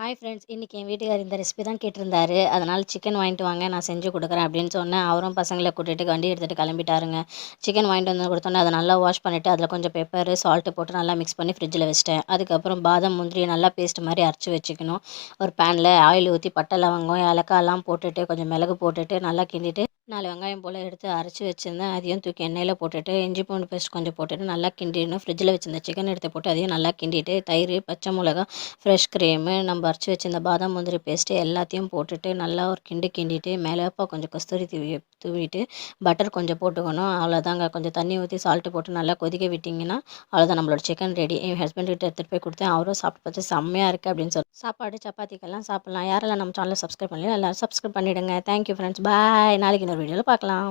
Hi friends, இன்றைக்கி என் வீட்டுக்கார் இந்த ரெசிபி தான் கேட்டிருந்தாரு. அதனால் சிக்கன் வாங்கிட்டு வாங்க, நான் செஞ்சு கொடுக்குறேன் அப்படின்னு சொன்னேன். அவரும் பசங்களை கூட்டிகிட்டு வண்டி எடுத்துகிட்டு கிளம்பிட்டாருங்க. சிக்கன் வாங்கிட்டு வந்து கொடுத்தோன்னே அதை நல்லா வாஷ் பண்ணிவிட்டு அதில் கொஞ்சம் பெப்பரு சால்ட்டு போட்டு நல்லா மிக்ஸ் பண்ணி ஃப்ரிட்ஜில் வச்சிட்டேன். அதுக்கப்புறம் பாதாம் முந்திரி நல்லா பேஸ்ட் மாதிரி அரைச்சி வச்சுக்கணும். ஒரு பேனில் ஆயில் ஊற்றி பட்டை லவங்கம் ஏலக்காய்லாம் போட்டுட்டு கொஞ்சம் மிளகு போட்டுட்டு நல்லா கிண்டிட்டு 4 வெங்காயம் போல் எடுத்து அரைச்சி வச்சுருந்தேன். அதையும் தூக்கி எண்ணெயில் போட்டுட்டு இஞ்சி பூண்டு பேஸ்ட் கொஞ்சம் போட்டுட்டு நல்லா கிண்டிடணும். ஃப்ரிட்ஜில் வச்சிருந்த சிக்கன் எடுத்து போட்டு அதையும் நல்லா கிண்டிட்டு தயிர், பச்சை மிளகா, ஃப்ரெஷ் க்ரீமு, நம்ம அரைச்சி வச்சிருந்த பாதாம் முந்திரி பேஸ்ட்டு எல்லாத்தையும் போட்டுட்டு நல்லா ஒரு கிண்டிட்டு மேலேப்பா கொஞ்சம் கஸ்தூரி தூவிட்டு பட்டர் கொஞ்சம் போட்டுக்கணும். அவ்வளோதாங்க. கொஞ்சம் தண்ணி ஊற்றி சால்ட்டு போட்டு நல்லா கொதிக்க விட்டிங்கன்னா அவ்வளோதான், நம்மளோட சிக்கன் ரெடி. என் ஹஸ்பண்ட் கிட்ட எடுத்துகிட்டு போய் கொடுத்தேன். அவரும் சாப்பிட்டு பார்த்து செம்மையாக இருக்குது அப்படின்னு சொல்லி சாப்பாடு சப்பாத்திக்கெல்லாம் சாப்பிட்லாம். யாரெல்லாம் நம்ம சேனலை சப்ஸ்கிரைப் பண்ணலையோ எல்லோரும் சப்ஸ்கிரைப் பண்ணிவிடுங்க. தேங்க்யூ ஃப்ரெண்ட்ஸ், பாய். நாளைக்கு இன்னொரு வீடியோவில் பார்க்கலாம்.